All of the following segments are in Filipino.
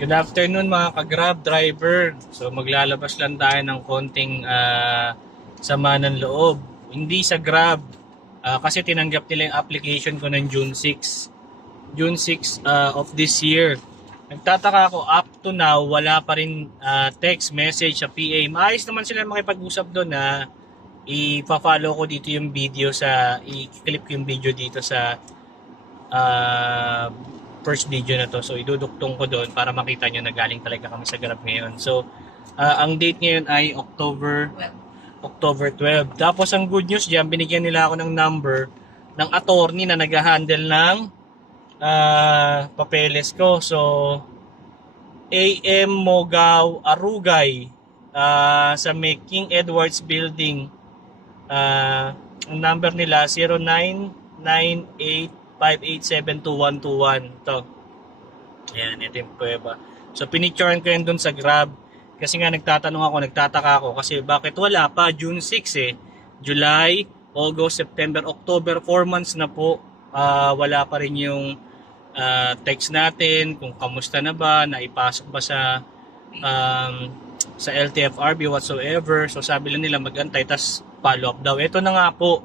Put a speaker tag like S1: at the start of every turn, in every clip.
S1: Good afternoon mga ka-grab driver. So maglalabas lang tayo ng konting ah, sama ng loob. Hindi sa grab ah, kasi tinanggap nila yung application ko ng June 6. June 6 ah, of this year. Nagtataka ako up to now wala pa rin ah, text message sa PA. Maayos naman sila makipag-usap doon na ipa-follow ko dito yung video sa i-clip ko yung video dito sa ah, first video na to. So, iduduktong ko doon para makita nyo na galing talaga kami sa Grab ngayon. So, ah, ang date ngayon ay October October 12. Tapos, ang good news dyan, binigyan nila ako ng number ng attorney na nag-handle ng ah, papeles ko. So, AM Mogaw Arugay ah, sa may King Edwards Building. Ah, ang number nila 099858722121 to. Ayan, ito yung prueba. So pinicturean ko yun dun sa Grab kasi nga nagtatanong ako, nagtataka ako kasi bakit wala pa June 6 eh. July, August, September, October, 4 months na po. Ah, wala pa rin yung ah, text natin kung kamusta na ba, naipasok ba sa um, sa LTFRB whatsoever. So sabi lang nila magantay tas follow up daw. Ito na nga po.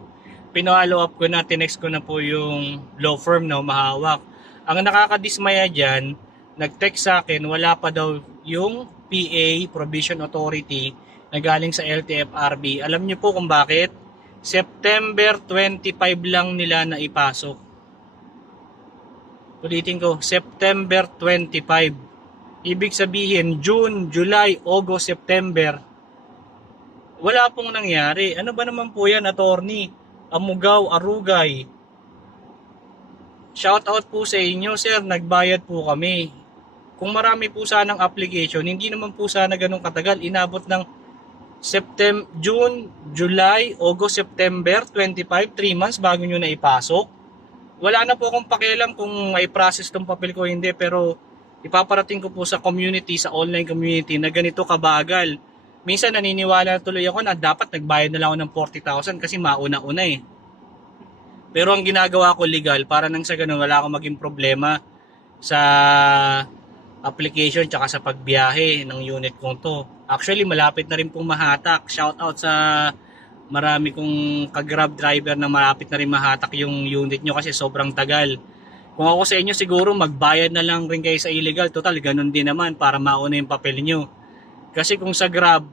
S1: Pinalo up ko na, tinext ko na po yung law firm na umahawak. Ang nakakadismaya dyan, nag-text sa akin, wala pa daw yung PA, Provision Authority, na galing sa LTFRB. Alam niyo po kung bakit? September 25 lang nila na ipasok. Ulitin ko, September 25. Ibig sabihin, June, July, August, September, wala pong nangyari. Ano ba naman po yan, attorney? Amugaw, Arugay. Shout out po sa inyo, sir. Nagbayad po kami. Kung marami po sanang application, hindi naman po sana ganun katagal. Inabot ng September, June, July, August, September, 25, 3 months bago nyo na ipasok. Wala na po akong pakialam kung may process tong papel ko hindi, pero ipaparating ko po sa community, sa online community na ganito kabagal. Minsan naniniwala tuloy ako na dapat nagbayad na lang ako ng 40,000 kasi mauna-una eh. Pero ang ginagawa ko legal para nang sa ganun wala akong maging problema sa application tsaka sa pagbiyahe ng unit kong to. Actually, malapit na rin pong mahatak. Shout out sa marami kong ka-grab driver na malapit na rin mahatak yung unit nyo kasi sobrang tagal. Kung ako sa inyo siguro magbayad na lang rin kayo sa illegal. Total, ganun din naman para mauna yung papel nyo. Kasi kung sa Grab,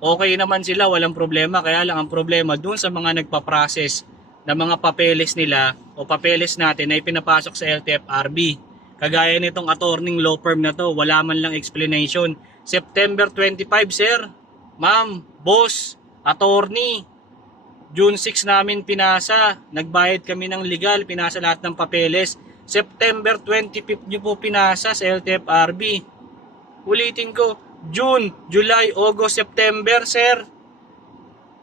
S1: okay naman sila, walang problema. Kaya lang ang problema dun sa mga nagpa-process ng mga papeles nila o papeles natin na ipinapasok sa LTFRB. Kagaya nitong attorney law firm na to, wala man lang explanation. September 25, sir. Ma'am, boss, attorney. June 6 namin pinasa. Nagbayad kami ng legal, pinasa lahat ng papeles. September 25 nyo po pinasa sa LTFRB. Ulitin ko, June, July, August, September, sir.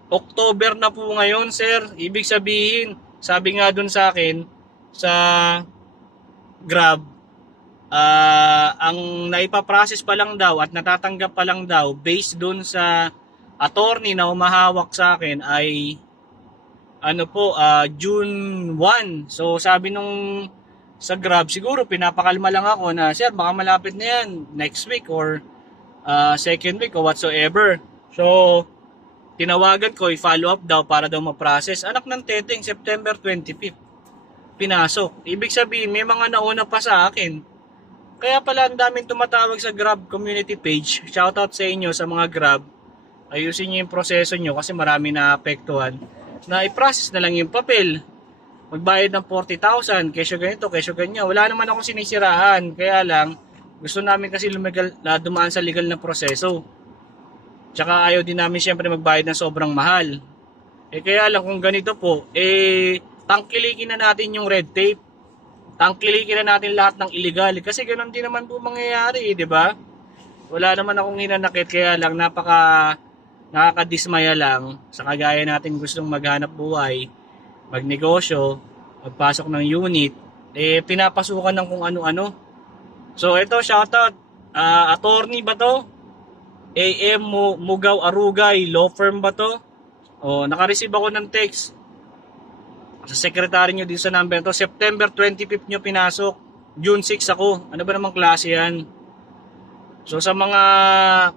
S1: October na po ngayon, sir. Ibig sabihin, sabi nga dun sa akin, sa Grab, ah ang naipaprocess pa lang daw at natatanggap pa lang daw based dun sa attorney na umahawak sa akin ay ano po, ah, June 1. So sabi nung sa Grab, siguro pinapakalma lang ako na, sir, baka malapit na yan next week or ah, second week or whatsoever. So, tinawagan ko, i-follow up daw para daw ma-process. Anak ng teteng, September 25 pinasok. Ibig sabihin, may mga nauna pa sa akin. Kaya pala ang daming tumatawag sa Grab community page. Shoutout sa inyo sa mga Grab. Ayusin nyo yung proseso nyo kasi marami na apektuhan. Na i-process na lang yung papel. Magbayad ng 40,000, kesyo ganito, kesyo ganyan. Wala naman akong sinisiraan. Kaya lang, gusto namin kasi lumigal, na dumaan sa legal na proseso. Tsaka ayaw din namin siyempre magbayad ng sobrang mahal. Eh kaya lang kung ganito po, eh tangkilikin na natin yung red tape. Tangkilikin na natin lahat ng illegal. Kasi ganun din naman po mangyayari, eh, di ba? Wala naman akong hinanakit, kaya lang napaka nakakadismaya lang sa kagaya natin gustong maghanap buhay, magnegosyo, magpasok ng unit, eh pinapasukan ng kung ano-ano. So ito, shoutout. Ah, attorney ba to? AM Mu- Mugaw Arugay, law firm ba to? O, naka-receive ako ng text sa secretary nyo din sa number to. September 25 nyo pinasok. June 6 ako. Ano ba namang klase yan? So sa mga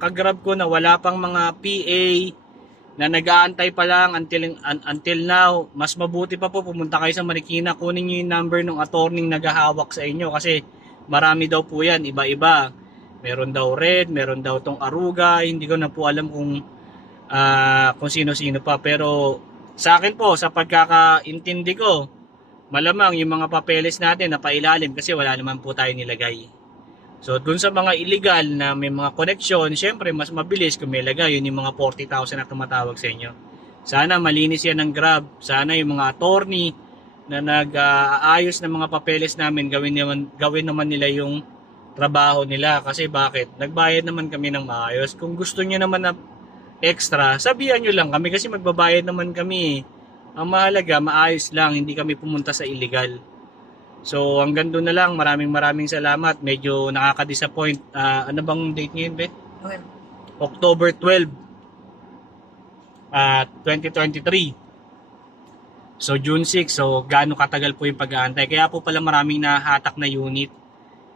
S1: kagrab ko na wala pang mga PA na nag-aantay pa lang until, un- until now, mas mabuti pa po pumunta kayo sa Marikina, kunin nyo yung number ng attorney naghahawak sa inyo kasi marami daw po yan, iba-iba. Meron daw red, meron daw tong aruga, hindi ko na po alam kung ah, kung sino-sino pa. Pero sa akin po, sa pagkakaintindi ko, malamang yung mga papeles natin na pailalim kasi wala naman po tayo nilagay. So, dun sa mga illegal na may mga connection, syempre, mas mabilis kung may lagay. Yun yung mga 40,000 na tumatawag sa inyo. Sana malinis yan ng Grab. Sana yung mga attorney na nag-aayos ng mga papeles namin, gawin naman, gawin naman nila yung trabaho nila. Kasi bakit? Nagbayad naman kami ng maayos. Kung gusto niyo naman na extra, sabihan nyo lang kami kasi magbabayad naman kami. Ang mahalaga, maayos lang, hindi kami pumunta sa illegal. So hanggang doon na lang, maraming maraming salamat. Medyo nakaka-disappoint. Ah, ano bang date ngayon, Be?
S2: Well,
S1: October 12, ah 2023. So June 6, so gaano katagal po yung pag-aantay. Kaya po pala maraming nahatak na unit.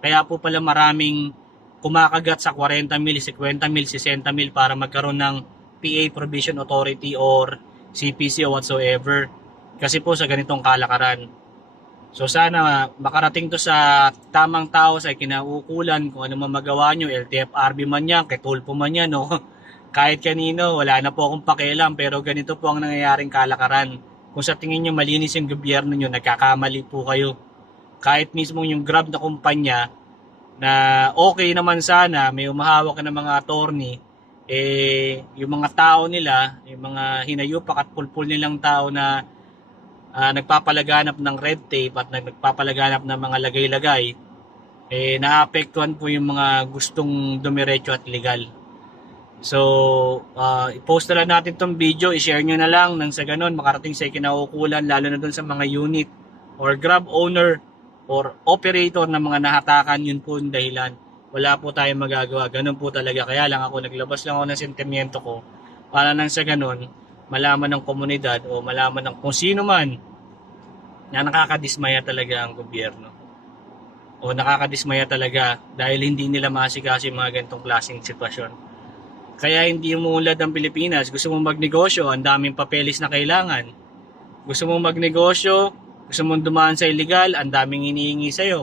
S1: Kaya po pala maraming kumakagat sa 40 mil, 50 mil, 60 mil para magkaroon ng PA Provision Authority or CPC or whatsoever. Kasi po sa ganitong kalakaran. So sana makarating to sa tamang tao sa kinaukulan kung ano man magawa nyo, LTFRB man yan, kay Tulpo man yan, no? Kahit kanino, wala na po akong pakialam pero ganito po ang nangyayaring kalakaran. Kung sa tingin nyo malinis yung gobyerno nyo, nagkakamali po kayo. Kahit mismo yung Grab na kumpanya na okay naman sana, may umahawak ng mga attorney, eh, yung mga tao nila, yung mga hinayupak at pulpul nilang tao na ah, nagpapalaganap ng red tape at nagpapalaganap ng mga lagay-lagay, eh, naapektuhan po yung mga gustong dumiretso at legal. So, ah, i-post na lang natin tong video, i-share nyo na lang nang sa ganun makarating sa kinaukulan lalo na dun sa mga unit or grab owner or operator ng mga nahatakan, yun po yung dahilan. Wala po tayong magagawa. Ganun po talaga. Kaya lang ako, naglabas lang ako ng sentimiento ko para nang sa ganun, malaman ng komunidad o malaman ng kung sino man na nakakadismaya talaga ang gobyerno. O nakakadismaya talaga dahil hindi nila maasikaso yung mga ganitong klaseng sitwasyon. Kaya hindi umuulad ang Pilipinas. Gusto mong magnegosyo, ang daming papeles na kailangan. Gusto mong magnegosyo, gusto mong dumaan sa illegal, ang daming hinihingi sa'yo.